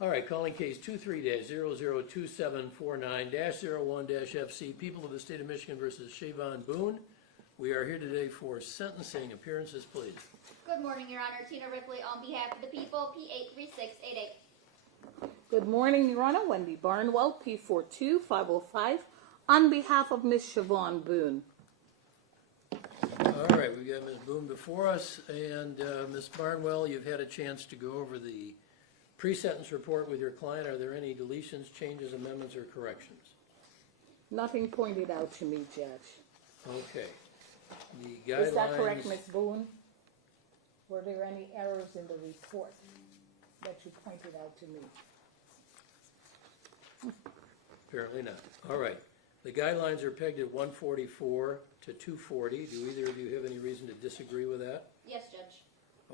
All right, calling case 23-002749-01-FC, People of the State of Michigan versus Chavon Boone. We are here today for sentencing. Appearances, please. Good morning, Your Honor. Tina Ripley on behalf of the people, P83688. Good morning, Your Honor. Wendy Barnwell, P42505, on behalf of Ms. Chavon Boone. All right, we've got Ms. Boone before us, and Ms. Barnwell, you've had a chance to go over the pre-sentence report with your client. Are there any deletions, changes, amendments, or corrections? Nothing pointed out to me, Judge. Okay. The guidelines... Is that correct, Ms. Boone? Were there any errors in the report that you pointed out to me? Apparently not. All right. The guidelines are pegged at 144 to 240. Do either of you have any reason to disagree with that? Yes, Judge.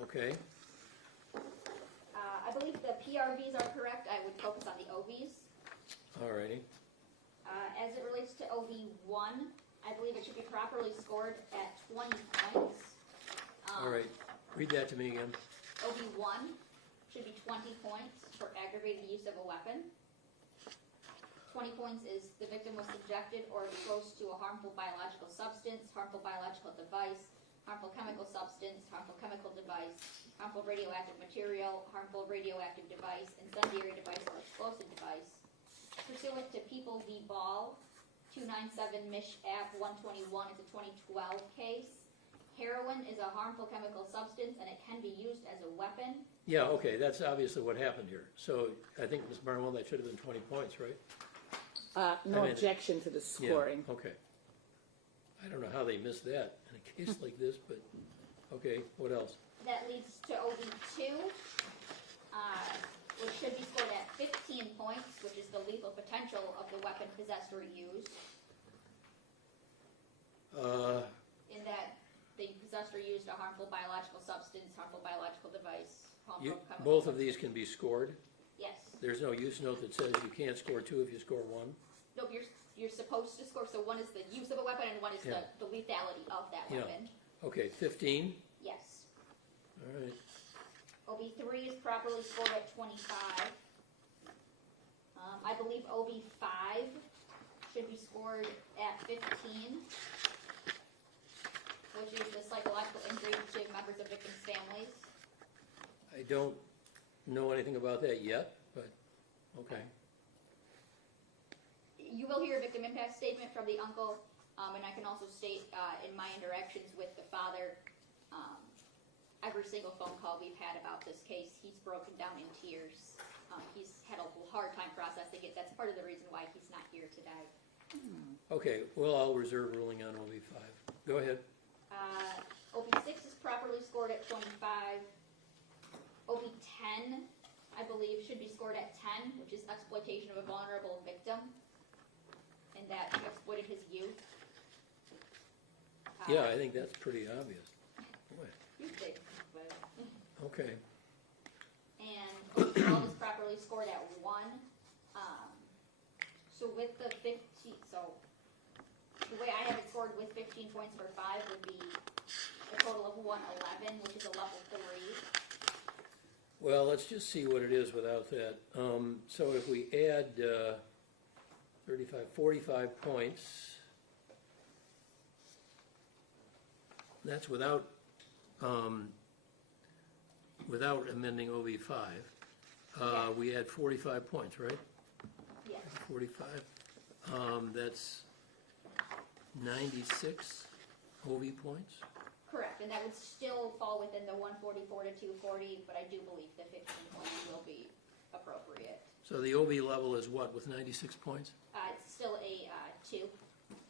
Okay. I believe the PRVs are correct. I would focus on the OVs. All righty. As it relates to OV1, I believe it should be properly scored at 20 points. All right. Read that to me again. OV1 should be 20 points for aggravated use of a weapon. 20 points is the victim was subjected or exposed to a harmful biological substance, harmful biological device, harmful chemical substance, harmful chemical device, harmful radioactive material, harmful radioactive device, incendiary device, or explosive device. Pursuant to People v. Ball, 297 Mich. App 121 is a 2012 case. Heroin is a harmful chemical substance and it can be used as a weapon. Yeah, okay. That's obviously what happened here. So I think, Ms. Barnwell, that should have been 20 points, right? No objection to the scoring. Yeah, okay. I don't know how they missed that in a case like this, but okay, what else? That leads to OV2, which should be scored at 15 points, which is the lethal potential of the weapon possessed or used. In that they possessed or used a harmful biological substance, harmful biological device, harmful chemical Both of substance. these can be scored? Yes. There's no use note that says you can't score 2 if you score 1? Nope, you're supposed to score, so one is the use of a weapon and one is Yeah. the lethality of that Yeah. weapon. Okay, 15? Yes. All right. OV3 is properly scored at 25. I believe OV5 should be scored at 15, which is the psychological injury to members of victims' families. I don't know anything about that yet, but okay. You will hear a victim impact statement from the uncle, and I can also state in my interactions with the father, every single phone call we've had about this case, he's broken down in tears. He's had a hard time processing it. That's part of the reason why he's not here today. Okay, well, I'll reserve ruling on OV5. Go ahead. OV6 is properly scored at 25. OV10, I believe, should be scored at 10, which is exploitation of a vulnerable victim, and that he exploited his youth. Yeah, I think that's pretty obvious. Boy. You think, but... Okay. And OV12 is properly scored at 1. So with the 15, so the way I have it scored with 15 points for 5 would be a total of 111, which is a level 3. Well, let's just see what it is without that. So if we add 45 points, that's without amending OV5. We add 45 points, right? Yes. 45. That's 96 OV points. Correct, and that would still fall within the 144 to 240, but I do believe the 15 points will be appropriate. So the OV level is what with 96 points? It's still a 2.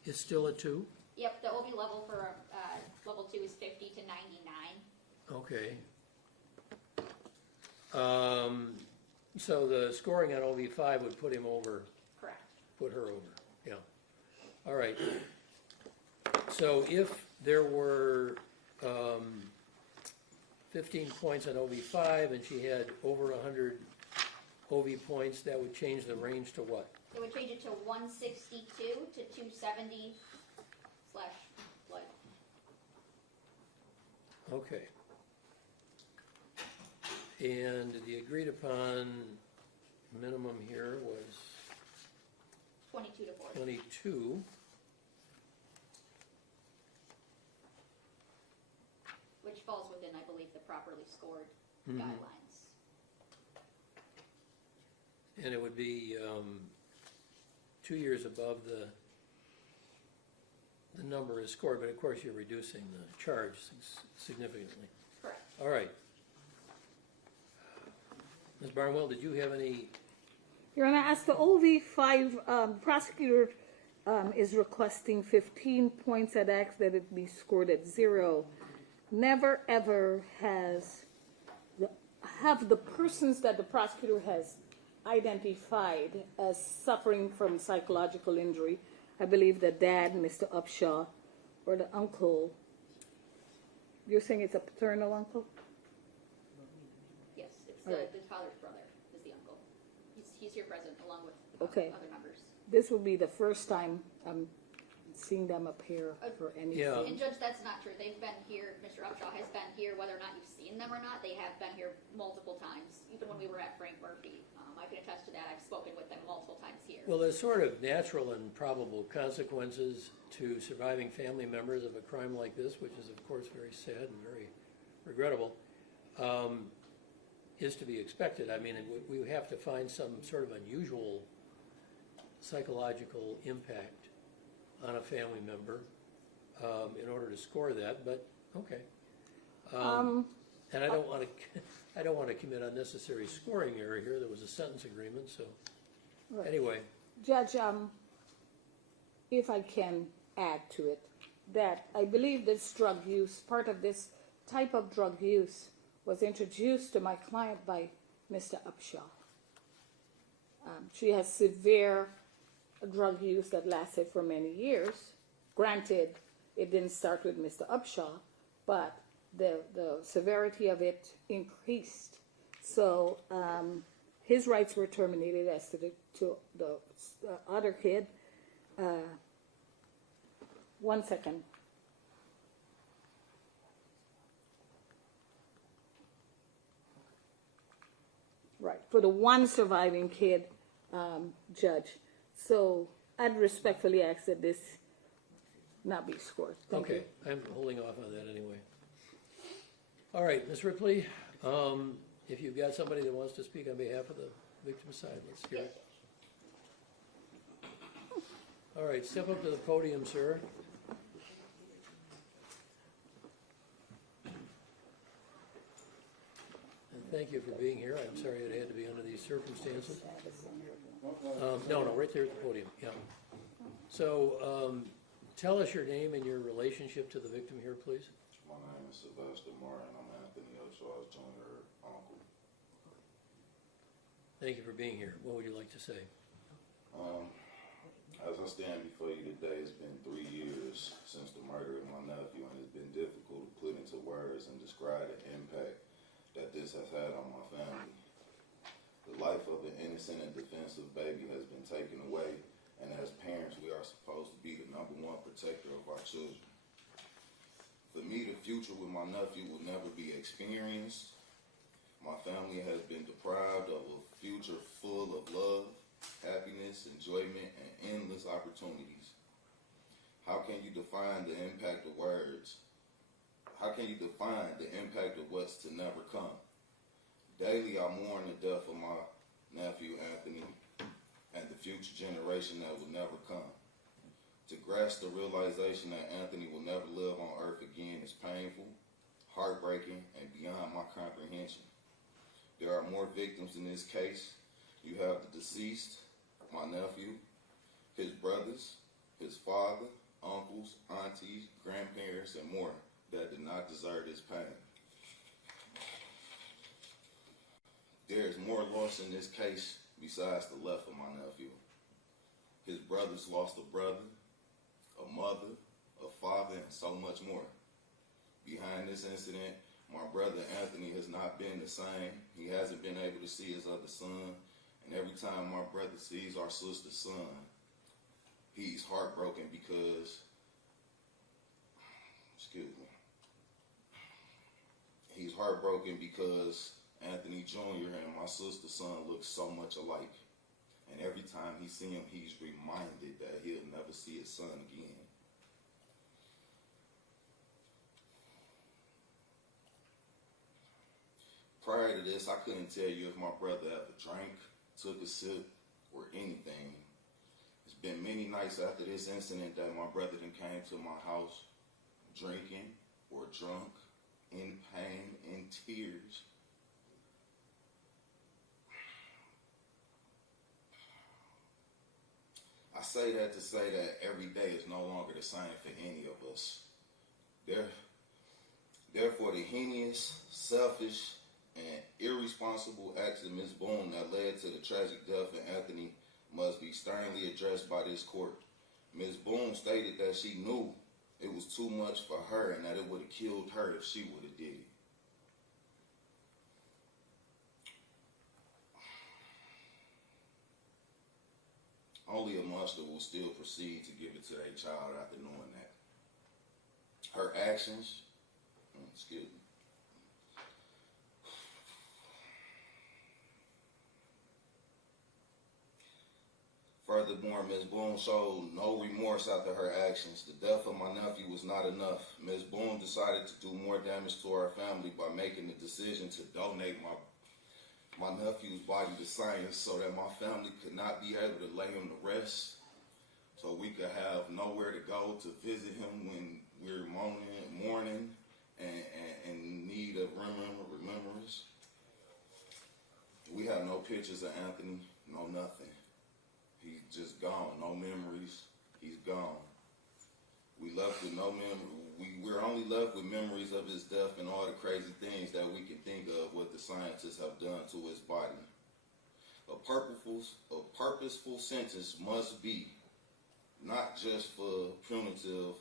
It's still a 2? Yep, the OV level for level 2 is 50 to 99. Okay. So the scoring on OV5 would put him over. Correct. Put her over, yeah. All right. So if there were 15 points on OV5 and she had over 100 OV points, that would change the range to what? It would change it to 162 to 270 slash life. Okay. And the agreed upon minimum here was 22 to 40. 22. Which falls within, I believe, the properly scored Mhm. guidelines. And it would be 2 years above the number is scored, but of course you're reducing the charge significantly. Correct. All right. Ms. Barnwell, did you have any? Your Honor, as to OV5, prosecutor is requesting 15 points. I'd ask that it be scored at 0. Never ever have the persons that the prosecutor has identified as suffering from psychological injury. I believe the dad, Mr. Upshaw, or the uncle. You're saying it's a paternal uncle? Yes, it's All right. the father's brother is the uncle. He's here present along with Okay. other members. This will be the first time I'm seeing them appear for anything. Yeah. And Judge, that's not true. They've been here, Mr. Upshaw has been here, whether or not you've seen them or not, they have been here multiple times, even when we were at Frank Murphy. I can attest to that. I've spoken with them multiple times here. Well, there's sort of natural and probable consequences to surviving family members of a crime like this, which is of course very sad and very regrettable, is to be expected. I mean, we have to find some sort of unusual psychological impact on a family member in order to score that, but okay. And I don't want to, I don't want to commit unnecessary scoring error here. There was a sentence agreement, so Right. anyway. Judge, if I can add to it, that I believe this drug use, part of this type of drug use, was introduced to my client by Mr. Upshaw. She has severe drug use that lasted for many years. Granted, it didn't start with Mr. Upshaw, but the severity of it increased. So his rights were terminated as to the other kid. 1 second. Right, for the one surviving kid, Judge. So I'd respectfully ask that this not be scored. Thank you. Okay, I'm holding off on that anyway. All right, Ms. Ripley, if you've got somebody that wants to speak on behalf of the victim's side, let's hear it. All right, step up to the podium, sir. And thank you for being here. I'm sorry it had to be under these circumstances. No, right there at the podium, yeah. So, tell us your name and your relationship to the victim here, please. My name is Sylvester Martin. I'm Anthony Upshaw's junior uncle. Thank you for being here. What would you like to say? As I stand before you today, it's been 3 years since the murder of my nephew, and it's been difficult to put into words and describe the impact that this has had on my family. The life of an innocent and defensive baby has been taken away, and as parents, we are supposed to be the #1 protector of our children. For me, the future with my nephew will never be experienced. My family has been deprived of a future full of love, happiness, enjoyment, and endless opportunities. How can you define the impact of words? How can you define the impact of what's to never come? Daily, I mourn the death of my nephew, Anthony, and the future generation that will never come. To grasp the realization that Anthony will never live on earth again is painful, heartbreaking, and beyond my comprehension. There are more victims in this case. You have the deceased, my nephew, his brothers, his father, uncles, aunties, grandparents, and more that did not deserve this pain. There is more loss in this case besides the death of my nephew. His brothers lost a brother, a mother, a father, and so much more. Behind this incident, my brother Anthony has not been the same. He hasn't been able to see his other son, and every time my brother sees our sister's son, he's heartbroken because, he's heartbroken because Anthony Jr. and my sister's son look so much alike. And every time he see him, he's reminded that he'll never see his son again. Prior to this, I couldn't tell you if my brother ever drank, took a sip, or anything. It's been many nights after this incident that my brother then came to my house drinking or drunk, in pain, in tears. I say that to say that every day is no longer the same for any of us. Therefore, the heinous, selfish, and irresponsible acts of Ms. Boone that led to the tragic death of Anthony must be sternly addressed by this court. Ms. Boone stated that she knew it was too much for her and that it would have killed her if she would have did it. Only a monster will still proceed to give it to their child after knowing that. Her actions, excuse me. Furthermore, Ms. Boone showed no remorse after her actions. The death of my nephew was not enough. Ms. Boone decided to do more damage to our family by making the decision to donate my nephew's body to science so that my family could not be able to lay him to rest, so we could have nowhere to go to visit him when we're mourning and in need of remembrance. We have no pictures of Anthony, no nothing. He's just gone. No memories. He's gone. We left with no memory. We're only left with memories of his death and all the crazy things that we can think of what the scientists have done to his body. A purposeful sentence must be not just for punitive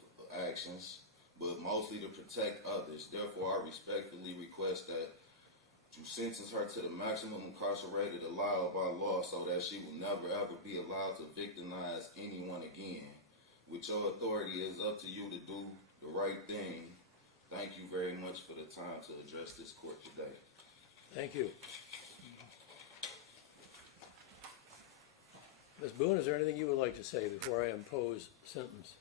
actions, but mostly to protect others. Therefore, I respectfully request that you sentence her to the maximum incarcerated allowed by law so that she will never ever be allowed to victimize anyone again. With your authority, it is up to you to do the right thing. Thank you very much for the time to address this court today. Thank you. Ms. Boone, is there anything you would like to say before I impose sentence?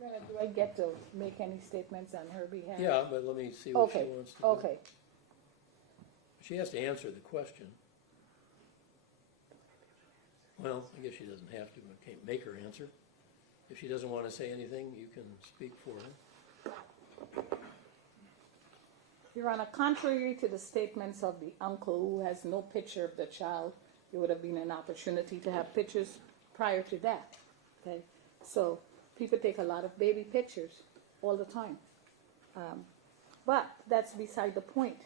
Do I get to make any statements on her behalf? Yeah, but let me see what she wants to do. Okay. She has to answer the question. Well, I guess she doesn't have to. I can't make her answer. If she doesn't want to say anything, you can speak for her. Your Honor, contrary to the statements of the uncle who has no picture of the child, there would have been an opportunity to have pictures prior to that. Okay, so people take a lot of baby pictures all the time. But that's beside the point.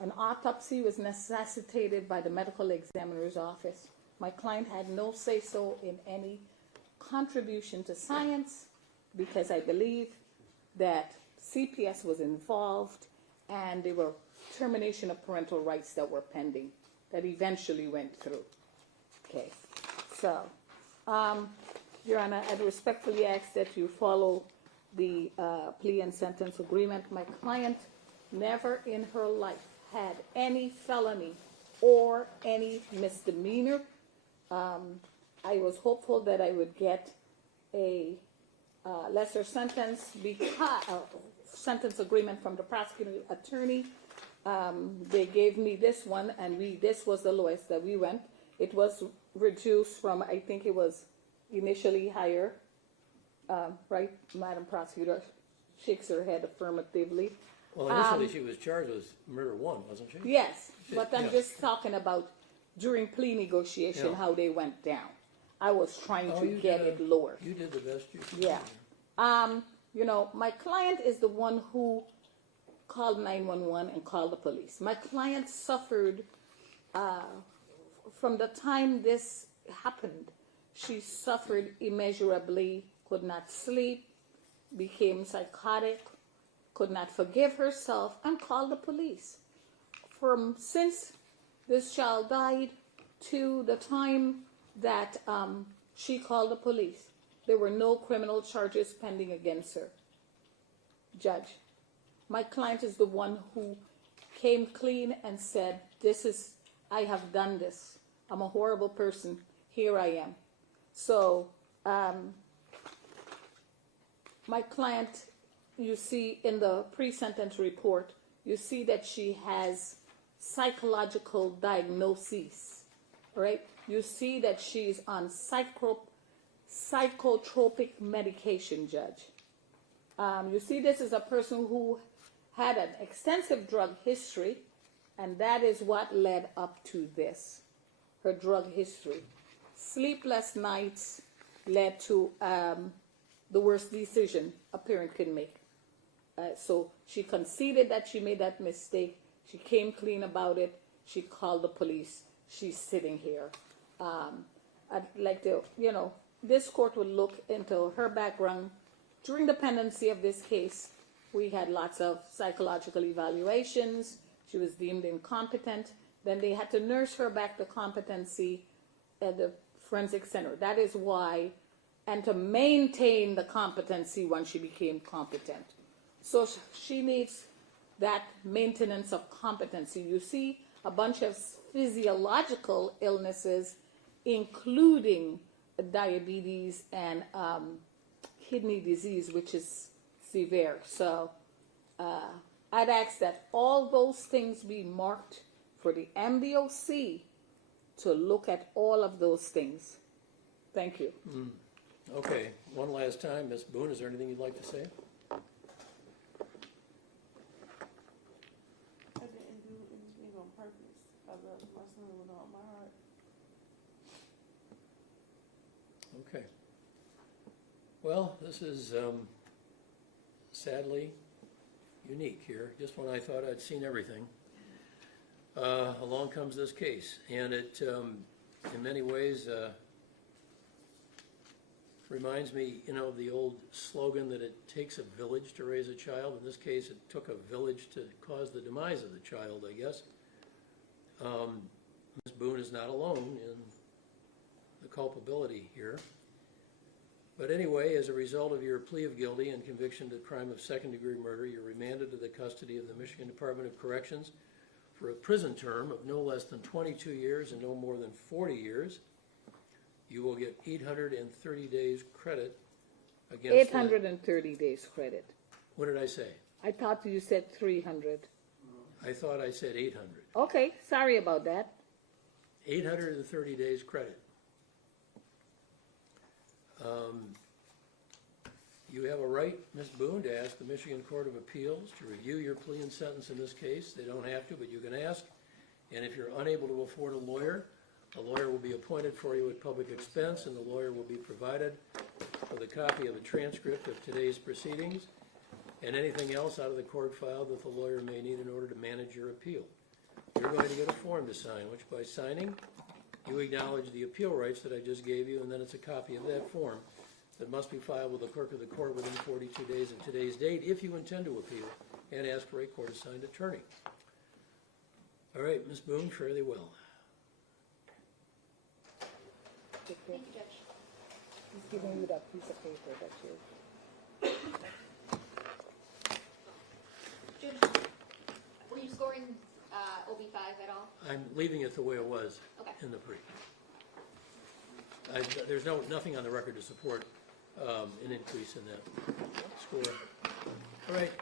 An autopsy was necessitated by the medical examiner's office. My client had no say-so in any contribution to science because I believe that CPS was involved and there were termination of parental rights that were pending that eventually went through. Okay, so, Your Honor, I'd respectfully ask that you follow the plea and sentence agreement. My client never in her life had any felony or any misdemeanor. I was hopeful that I would get a lesser sentence because sentence agreement from the prosecuting attorney. They gave me this one, and this was the lowest that we went. It was reduced from, I think it was initially higher, right, Madam Prosecutor? Shakes her head affirmatively. Well, initially she was charged with murder one, wasn't she? Yes, but I'm Yeah. just talking about during plea negotiation, Yeah. how they went down. I was trying Oh, to you get did it lower. You did the best you could. Yeah. You know, my client is the one who called 911 and called the police. My client suffered from the time this happened. She suffered immeasurably, could not sleep, became psychotic, could not forgive herself, and called the police. Since this child died to the time that she called the police, there were no criminal charges pending against her. Judge, My client is the one who came clean and said, I have done this. I'm a horrible person. Here I am. So, my client, you see in the pre-sentence report, you see that she has psychological diagnoses, right? You see that she's on psychotropic medication, Judge. You see this is a person who had an extensive drug history, and that is what led up to this, her drug history. Sleepless nights led to the worst decision a parent can make. So she conceded that she made that mistake. She came clean about it. She called the police. She's sitting here. I'd like to, this court would look into her background. During the pendency of this case, we had lots of psychological evaluations. She was deemed incompetent. Then they had to nurse her back to competency at the forensic center. That is why, and to maintain the competency once she became competent. So she needs that maintenance of competency. You see a bunch of physiological illnesses, including diabetes and kidney disease, which is severe. So I'd ask that all those things be marked for the MDOC to look at all of those things. Thank you. Okay, one last time, Ms. Boone, is there anything you'd like to say? I didn't do anything on purpose. I love my son with all my heart. Okay. Well, this is sadly unique here. Just when I thought I'd seen everything, along comes this case. And it, in many ways, reminds me, of the old slogan that it takes a village to raise a child. In this case, it took a village to cause the demise of the child, I guess. Ms. Boone is not alone in the culpability here. But anyway, as a result of your plea of guilty and conviction to the crime of second-degree murder, you're remanded to the custody of the Michigan Department of Corrections for a prison term of no less than 22 years and no more than 40 years. You will get 830 days credit against 830 days credit. What did I say? I thought you said 300. I thought I said 800. Okay, sorry about that. 830 days credit. You have a right, Ms. Boone, to ask the Michigan Court of Appeals to review your plea and sentence in this case. They don't have to, but you can ask. And if you're unable to afford a lawyer will be appointed for you at public expense, and the lawyer will be provided with a copy of a transcript of today's proceedings and anything else out of the court file that the lawyer may need in order to manage your appeal. You're going to get a form to sign, which by signing, you acknowledge the appeal rights that I just gave you, and then it's a copy of that form that must be filed with the clerk of the court within 42 days of today's date if you intend to appeal and ask for a court-assigned attorney. All right, Ms. Boone, fare thee well. Thank you, Judge. He's giving you that piece of paper that you... Judge, were you scoring OB5 at all? I'm leaving it the way it was Okay. in the brief. There's nothing on the record to support an increase in that score. All right,